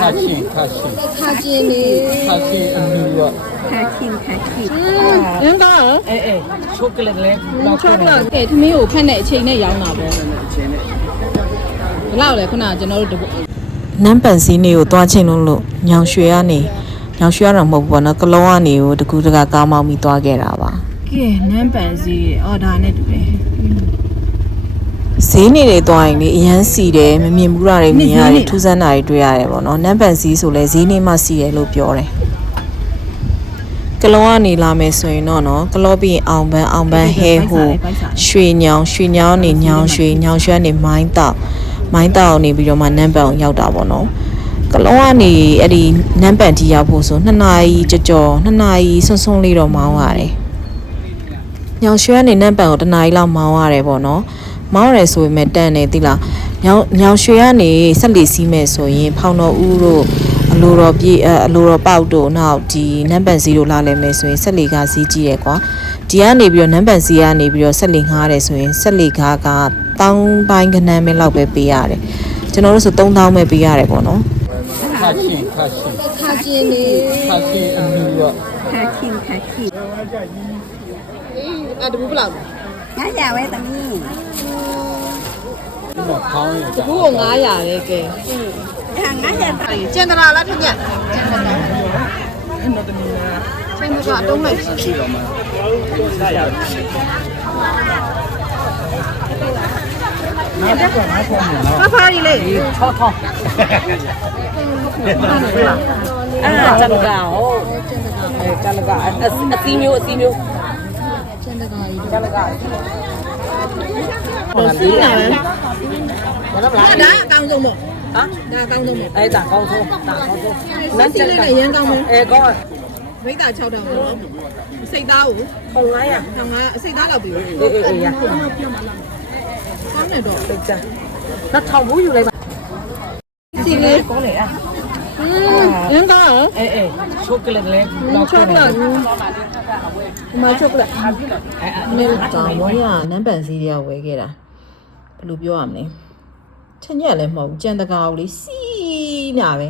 ခါရှင်ခါရှင်ခါရှင်နေခါရှင်အမီရောခါရှင်ခါရှင်အင်းဒါအေးအေးချိုကလက်လေးလောက်ချိုကလက်ကဲသမီးကိုဖက်တဲ့အချိန်နဲ့ရောင်းတာပေါ့အချိန်နဲ့ဘလောက်လဲခုနကကျွန်တော်တို့နမ်ပန်စီနေကိုသွားချင်းလို့လို့ညောင်ရွှေကနေညောင်ရွှေရတော့မဟုတ်ဘူးပေါ့နော်ကလောကနေကိုတကူတကကားမောင်းပြီးသွားခဲ့တာပါကဲနမ်ပန်စီအော်ဒါနဲ့တူတယ် ဈေးနေတွေသွားရင်လေအရန်စီတယ်မမြင်ဘူးတာတွေမြင်ရတယ်ထူးဆန်းတာတွေတွေ့ရတယ်ပေါ့နော်နန်းပန်စည်းဆိုလဲဈေးနေမှစီတယ်လို့ပြောတယ်ကလောကနေလာမယ်ဆိုရင်တော့နော်ကလောပြီးရင်အောင်ပန်းအောင်ပန်းဟဲဟိုရွှေညောင်ရွှေညောင်းနေညောင်ရွှေညောင်ရွှဲနေမိုင်းတောက်မိုင်းတောက်နေပြီးတော့မှနန်းပန်ကိုရောက်တာပေါ့နော်ကလောကနေအဲ့ဒီနန်းပန်တီရောက်ဖို့ဆို2နာရီကြော်ကြော်2နာရီဆွန်းဆွန်းလေးတော့မောင်းရတယ်။ညောင်ရွှဲကနေနန်းပန်ကို2နာရီလောက်မောင်းရတယ်ပေါ့နော်။ မောင်းရဲဆိုပေမဲ့တန်နေသီလားညောင်ညောင်ရွှေကနေဆက်လီစီးမယ်ဆိုရင် ဖောင်တော်ဦးတို့အလိုတော်ပြည့်အလိုတော်ပေါက်တို့နောက်ဒီနံပါတ်0လာလဲမယ်ဆိုရင်ဆက်လီကစီးကြည့်ရဲကွာဒီကနေပြီးတော့နံပါတ်0ကနေပြီးတော့ဆက်လီငားရဲဆိုရင်ဆက်လီကကတောင်းပိုင်းကနန်းပဲလောက်ပဲပေးရတယ်ကျွန်တော်တို့ဆို3000ပဲပေးရတယ်ပေါ့နော်ခါချင်းခါချင်းခါချင်းလေခါချင်းအမီရောခါချင်းခါချင်းအဲ့ဒါဘူးဘလောက်ရရဝဲသမီး ပြီးတော့ခေါင်းရတခုကို900လေကဲ900တာကျန်တရာလားထင်ရအဲ့တော့တမီးလားဆိုင်ကအတုံးလိုက်ရှိတော့မှာ900နားကောနားကောနော်ဖာဖာရီလေးထောထောအဲ့ဒါကျန်တကာဟုတ်ကျန်တကာအစီမျိုးအစီမျိုးကျန်တကာကြီးကျန်တကာကြီးဟုတ်လား ပဲဒါဒါအကောင်းဆုံးပေါ့ဟမ်ဒါအကောင်းဆုံးပေါ့အဲ့ဒါကောင်းဆုံးဒါကောင်းဆုံးလက်စီလေးနဲ့ရမ်းကောင်းမယ်အဲကောင်းမိသား6တောင်ပေါ့စိတ်သားကိုပုံ900တောင်ကအစိတ်သားလောက်ပြီးအေးအေးအေးရကောင်းတယ်တော့စိတ်ချတော့ထောင်ဘူးယူလိုက်ပါစီလေးကောင်းလေအဲ့ရမ်းကောင်းအေးအေးချိုကလက်လေးချောကလက်ဒီမှာချောကလက်နည်းတောင်မောရနန်းပန်စည်းတွေကဝဲခဲ့တာဘယ်လိုပြောရမလဲ ချက်ညက်လည်းမဟုတ်ဘူးကြံတကာကိုလေစီးနာပဲ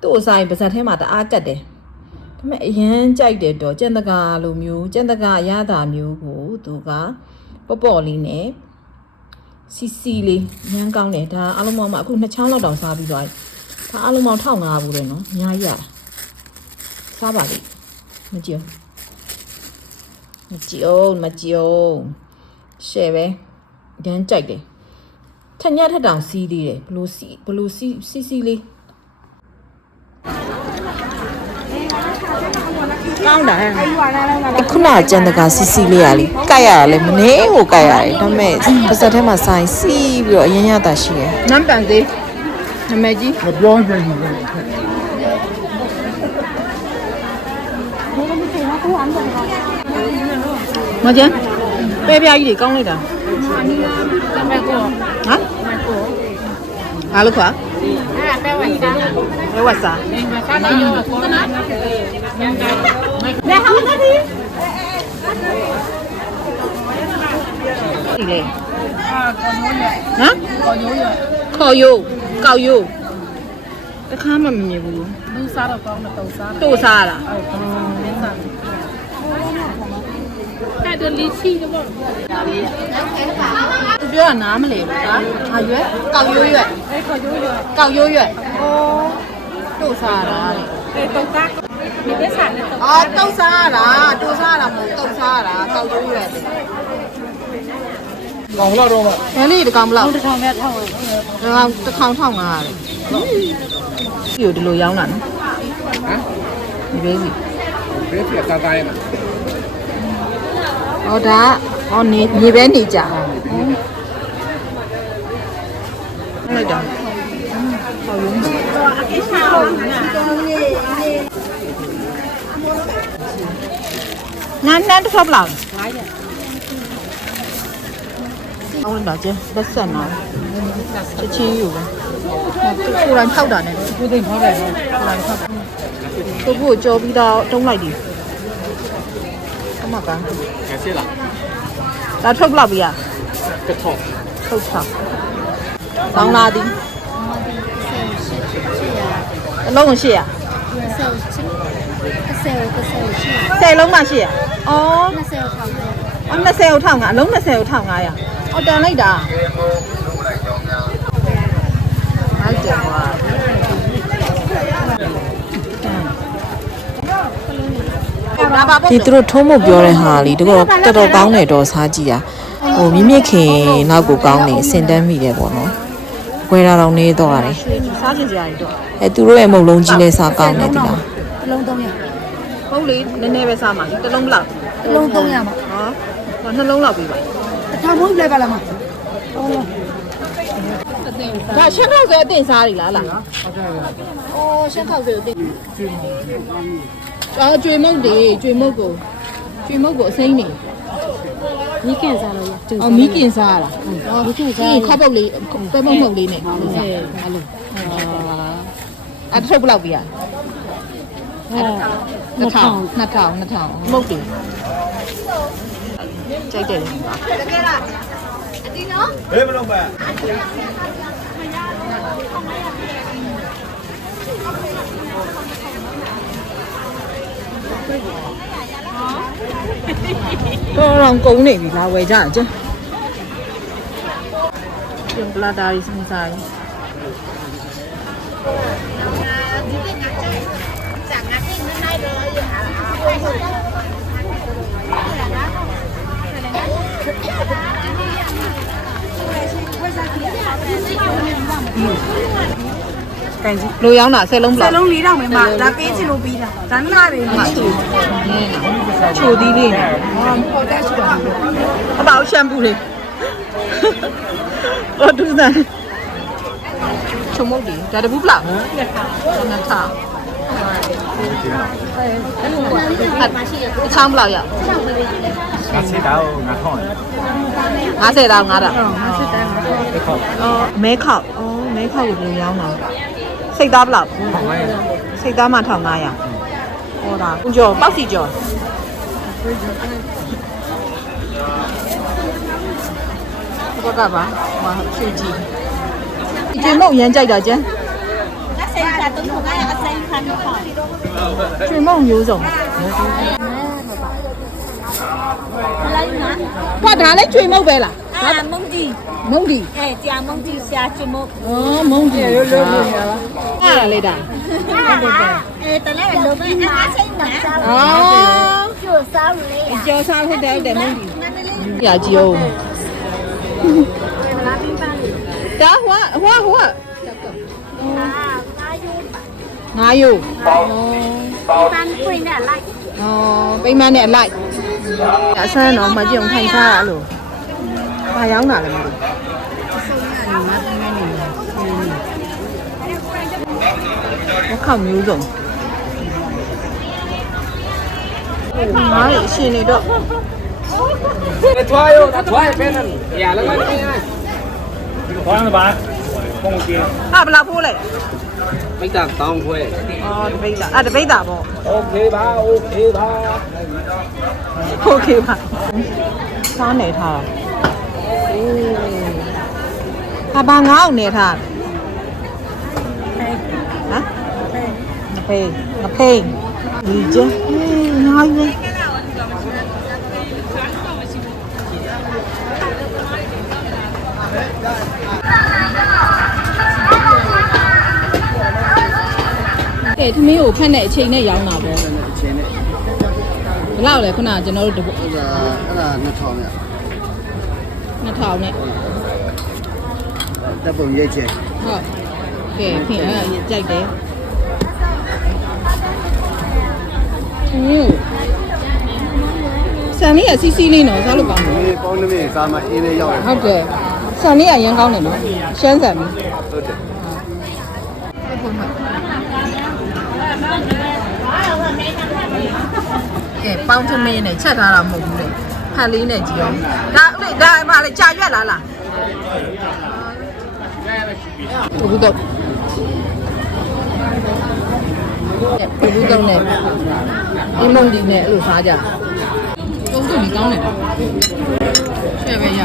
သူ့အဆိုင်ပါဇက်ထဲမှာတအားကတ်တယ်ဒါပေမဲ့အရန်ကြိုက်တယ်တော့ကြံတကာလိုမျိုးကြံတကာရတာမျိုးကိုသူကပေါ့ပေါ့လေးနဲ့စီစီလေးရမ်းကောင်းတယ်ဒါအားလုံးပေါင်းမှအခုနှစ်ချောင်းလောက်တောင်စားပြီးသွားပြီဒါအားလုံးပေါင်း1500ဘူးလေနော်အများကြီးရတာစားပါလိမ့်မကြည့်ဘူးမကြည့်အောင်မကြည့်အောင်ရှယ်ပဲဒန်းကြိုက်တယ် ထက်ညက်ထက်တောင်စီးသေးတယ်ဘလို့စီဘလို့စီစီစီလေးကောင်းတာဟဲ့ခုနကကြံတကာစီစီလေးရလေကြိုက်ရတာလေမနေကိုကြိုက်ရတယ်ဒါပေမဲ့ပါစက်ထဲမှာဆိုင်စီးပြီးတော့အရင်ရတာရှိတယ်နမ်ပန်သေးနမကြီးမပြောကြဘူးပဲမကျန် ပဲပြားကြီးတွေကောင်းလိုက်တာဟမ်အားလို့ခွာအဲပဲဝတ်စားပဲဝတ်စားဒီလေဟမ်ခေါ်ရိုးကောက်ရိုးတခါမှမမြင်ဘူးလူစားတော့ကောင်းတော့စားတို့စားရတာအဲ့ ဒါလီချီတော့သူပြောတာနားမလဲဘူးဟာဟာရွက်ကောက်ရိုးရွက်အဲကောက်ရိုးရွက်ကောက်ရိုးရွက်ဩတို့စားရတာလေအဲတော့ကဒီကိစ္စနဲ့အာတုတ်စားရတာတို့စားရတာမဟုတ်တုတ်စားရတာကောက်ရိုးရွက်လေကောင်းလာတော့ဘယ်လေးတကောင်မလောက်တစ်ထောင်ပဲထောက်ဝင်တကောင်တစ်ထောင်ထောင်ငါရတယ်ဒီကိုဒီလိုရောင်းတာနော်ဟမ်ဒီဘေးစီဘယ်ပြတာတိုင်းမှာ ဟောဒါဟောနေနေပဲနေကြဟုတ်လိုက်တာဟောရုံးနန်းနန်းတစ်ဖက်ပလောက်900ဟုတ်လားကျလက်ဆက်နာချက်ချင်းယူပဲကိုယ်တိုင်ထောက်တာနဲ့ကိုသိထောက်တယ်ကိုယ်တိုင်ထောက်ကိုကိုကြောပြီးတော့တုံးလိုက်ပြီအ မကန်ကဲစီလားဒါထုတ်ပလောက်ပြီอ่ะတစ်ထောက်ထုတ်ချောင်းကောင်းလာသည်အလုံးကို800ဆယ်ဆယ်ဆယ်ရှိ10လုံးမှ800အော်ဆယ်ထောင်တယ်အော်20ကို1500အလုံး20ကို1500အော်တန်လိုက်တာဟုတ်တယ်ကွာဒါပါ ဒီသူတို့ထုံးမပြောတဲ့ဟာလीတကောတော်တော်ကောင်းတယ်တော့စားကြည့်ရဟိုမြင့်မြင့်ခင်နောက်ကိုကောင်းနေစင်တန်းမိတယ်ပေါ့နော်အကွဲတာတော့နေတော့ရတယ်စားချင်ကြရတယ်တော့အဲသူတို့ရဲ့မုံလုံးကြီးနဲ့စားကောင်းတယ်ဒီလားတစ်လုံး300ဟုတ်လေနည်းနည်းပဲစားမှာတစ်လုံးဘလောက်တစ်လုံး300ပါဟောနှလုံးလောက်ပြီပါတစ်ထောင်မိုးလိုက်ပါလားမဒါရှက်ခောက်ဆိုအတင်စားရည်လားလားအော်ရှက်ခောက်ဆိုတင် အော်ကျွေမုတ်တွေကျွေမုတ်ကိုကျွေမုတ်ကိုအစိမ့်နေမီးကန်စားလို့ရအော်မီးကင်စားရလားအော်မီးကင်စားခပ်ပုတ်လေးပဲမုတ်မုတ်လေးနဲ့စားအဲ့လိုအဲ့ထုတ်ဘလောက်ပြရ2000 2000 2000မုတ်တယ်ကြိုက်တယ်လေတော့ တော့ကုန်းနေပြီလာဝယ်ကြကြပြန်ပလာတာရီစင်ဆိုင် ကန်ကြီးလိုရောင်းတာ10လုံးဘလောက်လုံး4000ပဲမှာဒါပေးချင်လို့ပြီးတာဒါနားတွေမှာချိုသီးလေးနဲ့အပေါ့ရှမ်ပူလေးအော်ဒူဇန်ချုံမုတ်ဒီဒါတပူဘလောက်နှစ်ထောင်အချောင်းဘလောက်ရငါစေတာကိုငါထောင်းတယ်50တောင်9တောင်50တောင်အော်မဲခောက်အော်မဲခောက်ကိုဘယ်လိုရောင်းတာ စိတ်သားဘလောက်ထောင်းလိုက်စိတ်သားမှ1500ဟောတာဦးကျော်ပေါက်စီကျော်ဘက်ကပါမချူကြည့်ဒီမုတ်ရမ်းကြိုက်တာကျန်စိတ်ကတုံးကရအစိမ်းခံတော့ကျွေမုတ်မျိုးစုံလိုက်မှာဘာဒါလည်းကျွေမုတ်ပဲလား အာမုံကြီးမုတ်ဒီအဲကြာမုံကြီးဆရာချမုံအော်မုတ်ဒီလို့လို့လို့ရပါအဲ့ဒါလေးတာအဲတလဲလိုပဲအစိမ်းနာအော်ကျိုးစားလို့လေကျော်စားဟုတ်တယ်ဟုတ်တယ်မုတ်ဒီရကြည့်အောင်ဒါဟွာဟွာဟွာအာအာယုငါယိုပန်းခွင်းနဲ့လိုက်အော်ပိမနဲ့အလိုက်အဆန်းတော့မကြုံထိုင်စားရလို့ ဘာရောင်းတာလဲမသိဘူးဝက်ခေါမျိုးစုံငါ့အရှင်နေတော့那抓哟，他抓也变成演了嘛？你看，黄了吧？公鸡。啊，不拉布嘞。没打当回。哦，没打啊，没打不。OK 吧，OK 吧。OK 吧。啥奶茶？ အေးဟာဘာငါ့အောင်နေထားဟမ်ငပိန်ငပိန်ဒီကျအေးငါ့ရဲ့ကဲသမီးကိုဖက်တဲ့အချိန်နဲ့ရောင်းတာပေါ့ချင်းနဲ့ဘယ်လောက်လဲခုနကကျွန်တော်တို့တပုတ်အဲ့ဒါအဲ့ဒါ2000နဲ့ 2000နဲ့တပ်ပုံရိတ်ချက်ဟုတ်ကဲဖင်အဲ့ဒါကြိုက်တယ်ဟင်းဆန်လေးကစီးစီးလေးနော်စားလို့ကောင်းတယ်ဒီပေါင်းနေပြီစားမအင်းလေးရောက်တယ်ဟုတ်တယ်ဆန်လေးကရမ်းကောင်းတယ်နော်ရှမ်းဆန်ပြီဟုတ်တယ်ကဲပေါင်းသမင်းနဲ့ချက်ထားတာမဟုတ်ဘူးလေ ဖန်လေးနဲ့ကြည့်အောင်ဒါဥလေဒါဘာလဲကြာရွက်လားလားဘူးတော့ဘူးတော့နဲ့အမုံဒီနဲ့အဲ့လိုစားကြတုံးစုကြီးကောင်းတယ်ရှယ်ပဲရ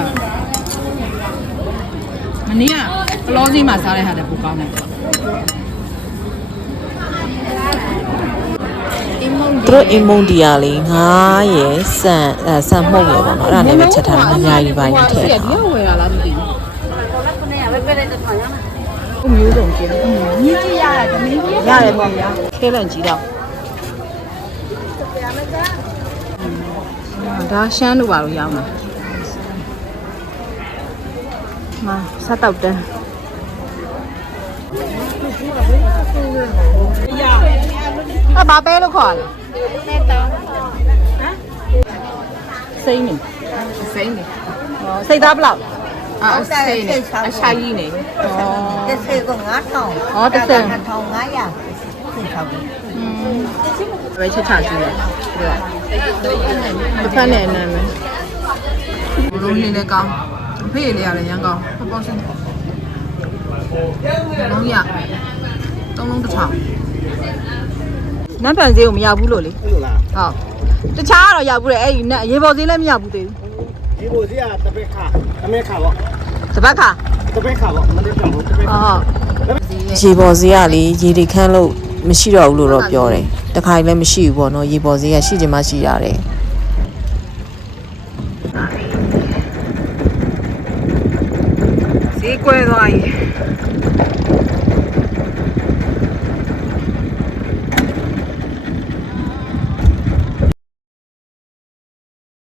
မနေ့ကပလောစင်းမှာစားတဲ့ဟာလည်းပိုကောင်းတယ် သူတို့အင်မုန်ဒီယာလေးငါးရယ်ဆန်အဲဆန်မှုတ်ရယ်ပေါ့နော်အဲ့ဒါနဲ့ပဲချက်ထားတာအများကြီးပိုင်းထည့်ဒီတာကဝယ်ရလားမသိဘူးခုမျိုးစုံကျင်းမြည်ကြည့်ရတယ်တမင်းကြီးရတယ်ပေါ့ဗျာခဲလန့်ကြည့်တော့ဒါရှမ်းတို့ပါလို့ရောင်းတာမဆက်တော့တန်း အဘာပဲလို့ခေါ်လဲစိမ့်နေစိမ့်နေဟောစိတ်သားဘလောက်အာစိတ်နေအရှာကြီးနေဩတစ်ဆေက9000ဟောတစ်ဆယ်2500သိချောက်ပြီပဲချက်ချကြည့်လိုက်တစ်ဖက်နဲ့အနမ်းပဲဘလုံးလေးလည်းကောင်းအဖေလေးရတယ်ရမ်းကောင်းပေါ့ပေါ့စင်းလုံးရသုံးလုံးတစ်ထောင် နတ်ပန်ဈေးကိုမရဘူးလို့လေဟုတ်လားဟုတ်တခြားကတော့ရဘူးလေအဲ့ဒီနတ်ရေပေါ်ဈေးလည်းမရဘူးသေးဒီဘိုစီကတပည့်ခါအမေခါပေါ့ဘူးတပတ်ခါတပည့်ခါပေါ့မလေးပြောင်းဘူးတပည့်ဟုတ်ရေပေါ်ဈေးကလေရေဒီခန်းလို့မရှိတော့ဘူးလို့တော့ပြောတယ်တခါကြီးလည်းမရှိဘူးပေါ့နော်ရေပေါ်ဈေးကရှိချင်မှရှိရတယ်ဈေးကွဲသွားပြီ